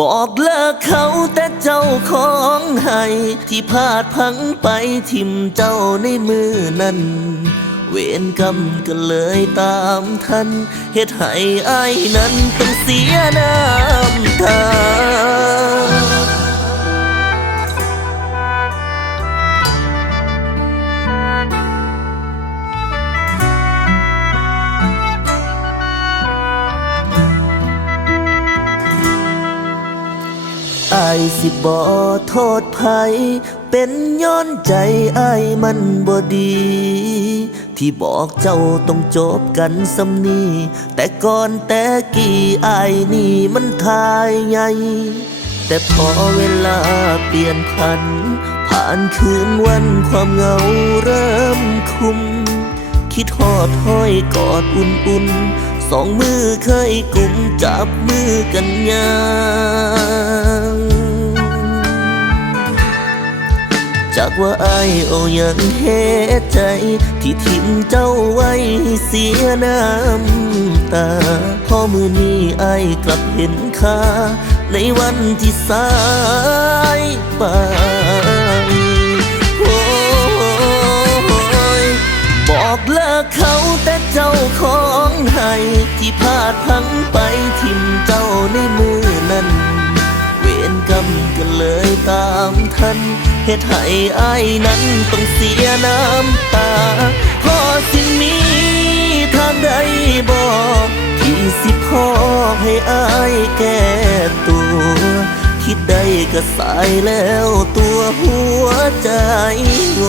บอกเลิกเขาแต่เจ้าของให้ที่พลาดพังไปทิมเจ้าในมือนั้น เวรกรรมก็เลยตามทันเหตุให้อายนั้นต้องเสียหน้า อายสิบ่โทษภัย เป็นย้อนใจอายมันบ่ดี ที่บอกเจ้าต้องจบกันสำนีแต่ก่อนแต่กี่อายนี่มันทายใหญ่แต่พอเวลาเปลี่ยนพัน ผ่านคืนวันความเหงาเริ่มคุม คิดหอดห้อยกอดอุ่นๆ สองมือเคยกุมจับมือกันยางจากว่าออาอยังเหตุใจ ที่ทิมเจ้าไว้เสียน้ำตาพอมือนี้อกลับเห็นค่า ในวันที่สายไป เขาแต่เจ้าของให้ที่พลาดพังไปทิมเจ้าในมือนั้น เวรกรรมก็เลยตามทันเหตุให้อายนั้นต้องเสียน้ำตาพอสิมีทางใดบอกที่สิพ่อให้อายแก้ตัว คิดได้ก็สายแล้วตัวหัวใจโง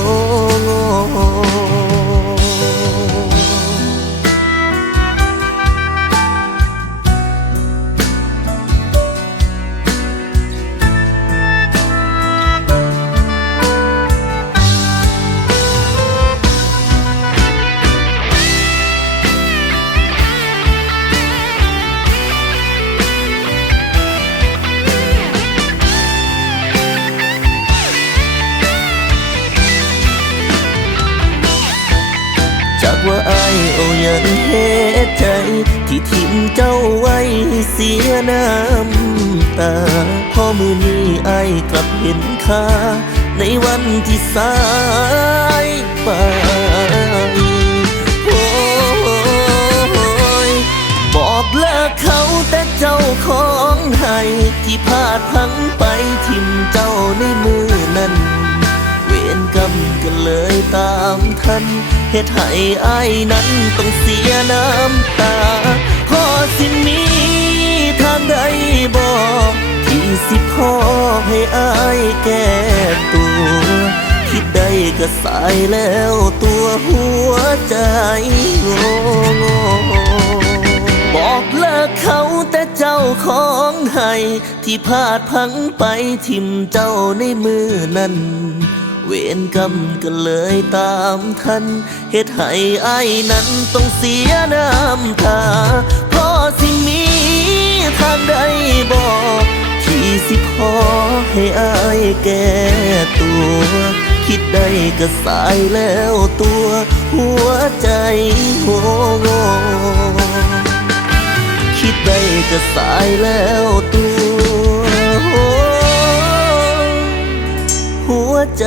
ยังเหตุใจ ที่ทิมเจ้าไว้เสียน้ำตาพอมือนี้ไอายกลับเห็นค่า ในวันที่สายไปโอ้ยบอกเลิกเขาแต่เจ้าของให้ที่พลาดพังไปทิมเจ้าในมือ ก็เลยตามทันเหตุให้อายนั้นต้องเสียน้ำตาพอสิมีทางใดบอกที่สิพ่อให้อายแก้ตัว คิดได้ก็สายแล้วตัวหัวใจโงงบอกเลิกเขาแต่เจ้าของให้ ที่พลาดพังไปทิมเจ้าในมือนั้น เวรกรรมก็เลยตามทันเหตุให้อายนั้นต้องเสียน้ำตาพอสิมีทางใดบอกที่สิพอให้อายแก้ตัว คิดได้ก็สายแล้วตัว หัวใจโงงคิดได้ก็สายแล้วตัว ใจ